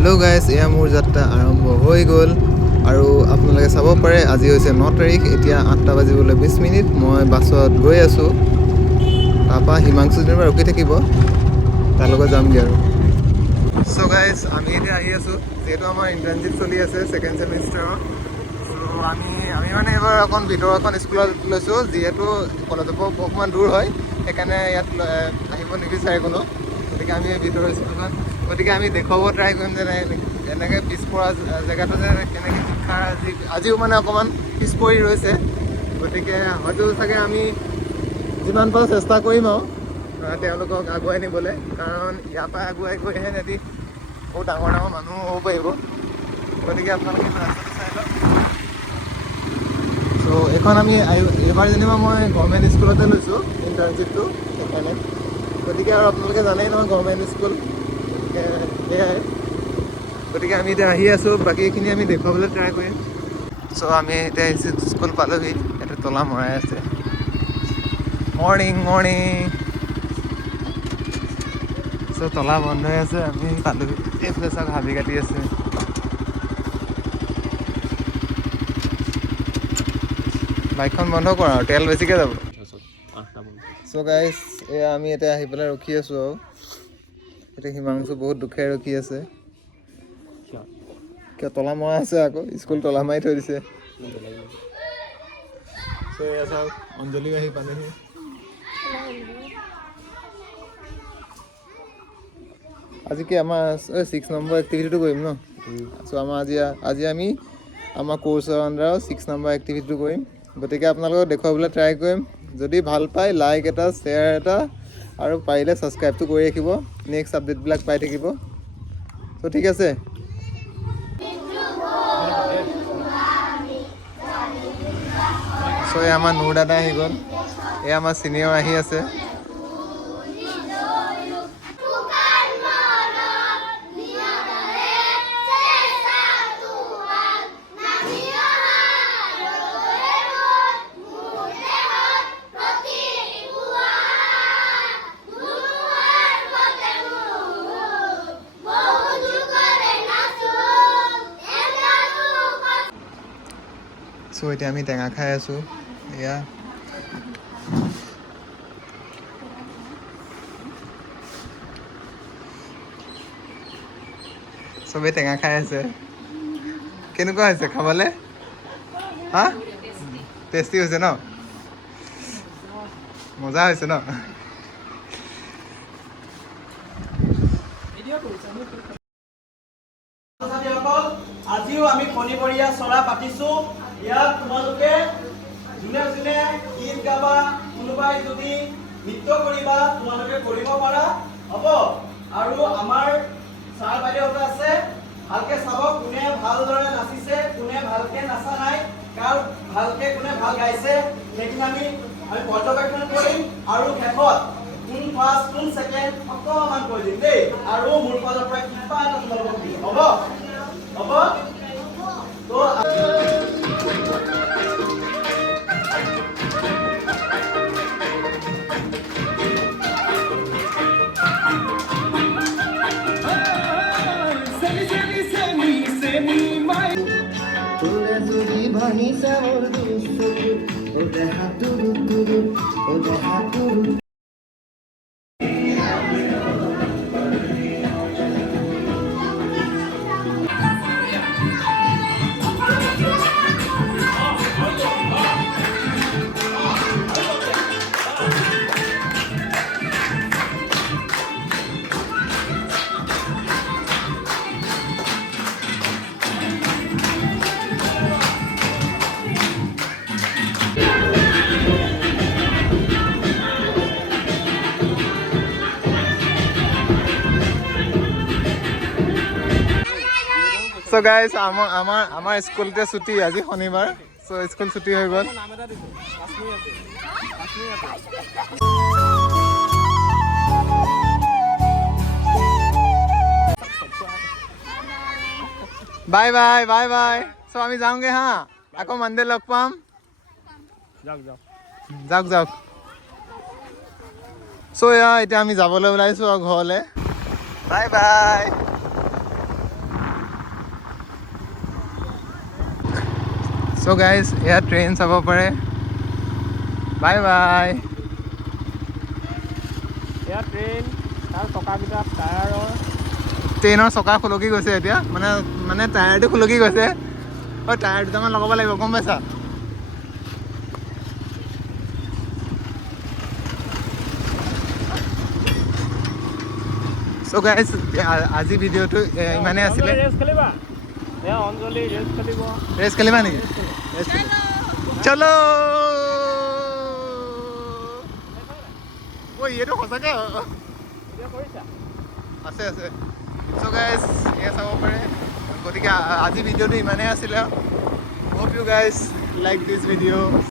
Hello' guys, এয়া মোৰ যাত্ৰা আৰম্ভ হৈ গ'ল আৰু আপোনালোকে চাব পাৰে আজি হৈছে 9 তাৰিখ। এতিয়া 8টা বাজিবলৈ 20 মিনিট। মই বাছত গৈ আছোঁ। তাৰপৰা হিমাংশু যেনিবা ৰখি থাকিব, তাৰ লগত যামগৈ আৰু। চ' গাইজ, আমি এতিয়া আহি আছোঁ। যিহেতু আমাৰ ইণ্টাৰ্ণশ্বিপ চলি আছে ছেকেণ্ড ছেমিষ্টাৰৰ। চ' আমি মানে এইবাৰ অকণ ভিতৰৰ এখন স্কুলত লৈছোঁ, যিহেতু কলেজৰ পৰা অকণমান দূৰ হয়, সেইকাৰণে ইয়াত আহিব নিবিচাৰে কোনো। গতিকে আমি ভিতৰৰ স্কুলখন আমি দেখুৱাব ট্ৰাই কৰিম যে এনেকৈ পিছপৰা জেগাটো যে কেনেকৈ শিক্ষাৰ আজিও মানে অকণমান পিছ পৰি ৰৈছে। গতিকে হয়তো চাগে আমি যিমান পাৰোঁ চেষ্টা কৰিম আৰু তেওঁলোকক আগুৱাই নিবলৈ, কাৰণ ইয়াৰ পৰা আগুৱাই গৈহে সিহঁতি বহুত ডাঙৰ ডাঙৰ মানুহ হ'ব পাৰিব। গতিকে আপোনালোকে ৰাস্তাটো চাই লওক। চ' এইখন আমি এইবাৰ যেনিবা মই গভৰ্ণমেণ্ট স্কুলতে লৈছোঁ ইণ্টাৰ্ণশ্বিপটো, সেইকাৰণে। গতিকে আৰু আপোনালোকে জানেই নহয় গভৰ্ণমেণ্ট স্কুল, গতিকে সেয়াই। গতিকে আমি এতিয়া আহি আছোঁ, বাকীখিনি আমি দেখুৱাবলৈ ট্ৰাই কৰিম। চ' আমি এতিয়া স্কুল পালোহি। ইয়াতে তলা মৰাই আছে। Morning morning. চ' তলা বন্ধ হৈ আছে, আমি পালোহি। এইফালে চাওক, হাবি কাটি আছে। বাইকখন বন্ধ কৰা আৰু তেল বেছিকৈ যাব। চ' গাইজ, এয়া আমি এতিয়া আহি পেলাই ৰখি আছোঁ আৰু এতিয়া হিমাংশু বহুত দুখেৰে ৰখি আছে। কিয় তলা মৰা আছে আকৌ, স্কুল তলা মাৰি থৈ দিছে। চ' এয়া চাওক, অঞ্জলিও আহি পালেহি। আজি কি আমাৰ 6 নম্বৰ এক্টিভিটিটো কৰিম ন? চ' আমাৰ আজি আমি আমাৰ কোৰ্চৰ আণ্ডাৰত 6 নম্বৰ এক্টিভিটিটো কৰিম। গতিকে আপোনালোকক দেখুৱাবলৈ ট্ৰাই কৰিম। যদি ভাল পায়, লাইক এটা, শ্বেয়াৰ এটা আৰু পাৰিলে ছাবস্ক্ৰাইবটো কৰি ৰাখিব। নেক্সট আপডেটবিলাক পাই থাকিব। চ' ঠিক আছে। চ' এই আমাৰ নুৰ দাদা আহি গ'ল। এই আমাৰ ছিনিয়ৰ আহি আছে। চ' এতিয়া আমি টেঙা খাই আছোঁ। এয়া চবেই টেঙা খাই আছে। কেনেকুৱা হৈছে খাবলৈ? হা, টেষ্টি হৈছে ন? মজা হৈছে ন? আজিও আমি শনিবৰীয়া চৰা পাতিছোঁ। ইয়াত তোমালোকে যোনে যোনে গীত গাবা, কোনোবাই যদি নৃত্য কৰিবা, তোমালোকে কৰিব পাৰা, হ'ব? আৰু আমাৰ ছাৰ বাইদেউহঁত আছে, ভালকে চাব কোনে ভালদৰে নাচিছে, কোনে ভালকে নাচা নাই, কাৰ ভালকে কোনে ভাল গাইছে, সেইখিনি আমি পৰ্যবেক্ষণ কৰিম আৰু শেষত কোন ফাৰ্ষ্ট কোন ছেকেণ্ড অকণমান কৈ দিম দেই। আৰু মোৰ ফালৰ পৰা কিবা এটা তোমালোকক দিম, হ'ব? হ'ব? চ' গাইজ, আমাৰ স্কুলতে ছুটি, আজি শনিবাৰ। চ' স্কুল ছুটি হৈ গ'ল। Bye bye bye bye. চ' আমি যাওঁগে হা, আকৌ মানডে লগ পাম। যাওক যাওক। চ' এতিয়া আমি যাবলৈ ওলাইছোঁ আৰু ঘৰলৈ। Bye bye. চ' গাইজ এয়া ট্ৰেইন চাব পাৰে বাই বাই এয়া ট্ৰেইন তাৰ চকাকেইটা টায়াৰৰ ট্ৰেইনৰ চকা খুলকি গৈছে এতিয়া মানে টায়াৰটো খুলকি গৈছে টায়াৰ দুটামান লগাব লাগিব গম পাইছা চ' গাইজ আজি ভিডিঅ'টো ইমানেই আছিলে ৰেচ খেলিবা এয়া অঞ্জলি ৰেচ খেলিব ৰেচ খেলিবা নেকি চলো ঐ এইটো সঁচাকৈ এতিয়া কৰিছা আছে চ' গাইজ এয়া চাব পাৰে গতিকে আজি ভিডিঅ'টো ইমানেই আছিলে hope you guys like this video'